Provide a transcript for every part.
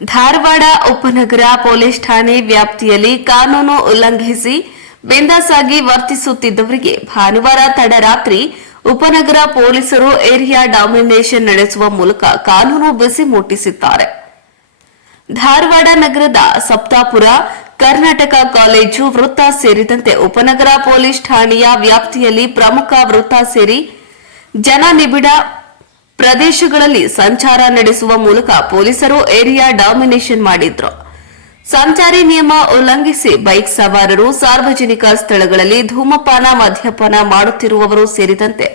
ಧಾರವಾಡ ಉಪನಗರ ಪೊಲೀಸ್ ಠಾಣೆ ವ್ಯಾಪ್ತಿಯಲ್ಲಿ ಕಾನೂನು ಉಲ್ಲಂಘಿಸಿ ಬಿಂದಾಸಾಗಿ ವರ್ತಿಸುತ್ತಿದ್ದವರಿಗೆ ಭಾನುವಾರ ತಡರಾತ್ರಿ ಉಪನಗರ ಪೊಲೀಸರು ಏರಿಯಾ ಡಾಮಿನೇಷನ್ ನಡೆಸುವ ಮೂಲಕ ಕಾನೂನು ಬಿಸಿ ಮುಟ್ಟಿಸಿದ್ದಾರೆ. ಧಾರವಾಡ ನಗರದ ಸಪ್ತಾಪುರ ಕರ್ನಾಟಕ ಕಾಲೇಜು ವೃತ್ತ ಸೇರಿದಂತೆ ಉಪನಗರ ಪೊಲೀಸ್ ಠಾಣೆಯ ವ್ಯಾಪ್ತಿಯಲ್ಲಿ ಪ್ರಮುಖ ವೃತ್ತ ಸೇರಿ ಜನನಿಬಿಡ ಪ್ರದೇಶಗಳಲ್ಲಿ ಸಂಚಾರ ನಡೆಸುವ ಮೂಲಕ ಪೊಲೀಸರು ಏರಿಯಾ ಡಾಮಿನೇಷನ್ ಮಾಡಿದ್ರು. ಸಂಚಾರಿ ನಿಯಮ ಉಲ್ಲಂಘಿಸಿ ಬೈಕ್ ಸವಾರರು, ಸಾರ್ವಜನಿಕ ಸ್ಥಳಗಳಲ್ಲಿ ಧೂಮಪಾನ, ಮದ್ಯಪಾನ ಮಾಡುತ್ತಿರುವವರು ಸೇರಿದಂತೆ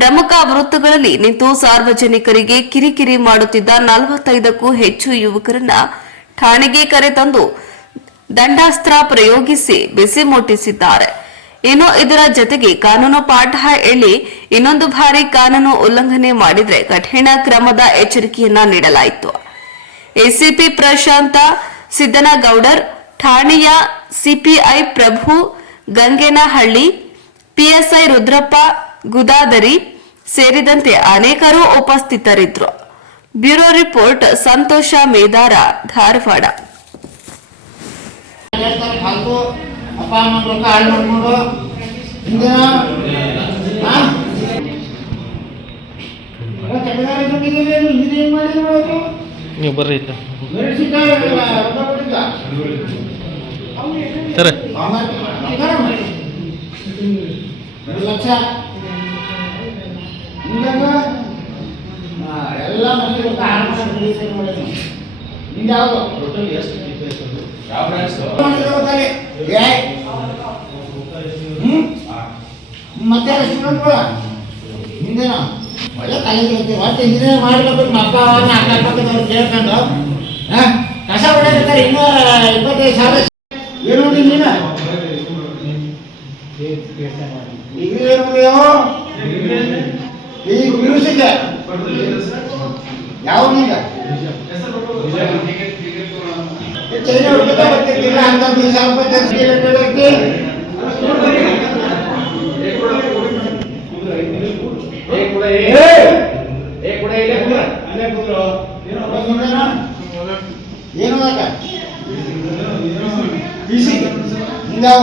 ಪ್ರಮುಖ ವೃತ್ತಗಳಲ್ಲಿ ನಿಂತು ಸಾರ್ವಜನಿಕರಿಗೆ ಕಿರಿಕಿರಿ ಮಾಡುತ್ತಿದ್ದ 45ಕ್ಕೂ ಹೆಚ್ಚು ಯುವಕರನ್ನ ಠಾಣೆಗೆ ಕರೆತಂದು ದಂಡಾಸ್ತ್ರ ಪ್ರಯೋಗಿಸಿ ಬಿಸಿ ಮುಟ್ಟಿಸಿದ್ದಾರೆ. ಇನ್ನು ಇದರ ಜತೆಗೆ ಕಾನೂನು ಪಾಠ ಹೇಳಿ ಇನ್ನೊಂದು ಬಾರಿ ಕಾನೂನು ಉಲ್ಲಂಘನೆ ಮಾಡಿದರೆ ಕಠಿಣ ಕ್ರಮದ ಎಚ್ಚರಿಕೆಯನ್ನ ನೀಡಲಾಯಿತು. ಎಸಿಪಿ ಪ್ರಶಾಂತ ಸಿದ್ದನಗೌಡರ್, ಠಾಣೆಯ ಸಿಪಿಐ ಪ್ರಭು ಗಂಗೇನಹಳ್ಳಿ, ಪಿಎಸ್ಐ ರುದ್ರಪ್ಪ ಗುದಾದರಿ ಸೇರಿದಂತೆ ಅನೇಕರು ಉಪಸ್ಥಿತರಿದ್ದರು. ಬ್ಯೂರೋ ರಿಪೋರ್ಟ್ ಸಂತೋಷ ಮೇದಾರ, ಧಾರವಾಡ. ಅಪ್ಪ ಅಮ್ಮ ರೊಕ್ಕ ಹಾಳು ಮಾಡ್ಕೊಂಡು ನೀವು ಬರ್ರಿ ಸರ್. 2 ಲಕ್ಷ ಎಲ್ಲ ಮಂದಿ ರೊಕ್ಕ ಹಾಳು ಮಾಡಿ ನಿಂದ ಯಾವುದು ಮತ್ತೆ ಸ್ಟೂಡೆಂಟ್ಗಳ ಹಿಂದೇನ ಒಳ್ಳೆ ಕಾಲೇಜ್ ಇರುತ್ತೆ. ಮತ್ತೆ ಇಂಜಿನಿಯರ್ ಮಾಡಬೇಕು ಅಪ್ಪ ಅವ್ರನ್ನ ಕೇಳ್ಕೊಂಡು ಕಸ ಹೊಡೆದಿರ್ತಾರೆ. ಇನ್ನೂ 25,000 ಏನು ನೀನು ಈಗ ಮ್ಯೂಸಿಕ್ ಯಾವ ಈಗ ಚೈನಾ ಹುಡುಗ ಬರ್ತಿರ್ತೀರ ಅಂತ 20,000 ರೂಪಾಯಿ ಏನು ಹಿಂದಾವ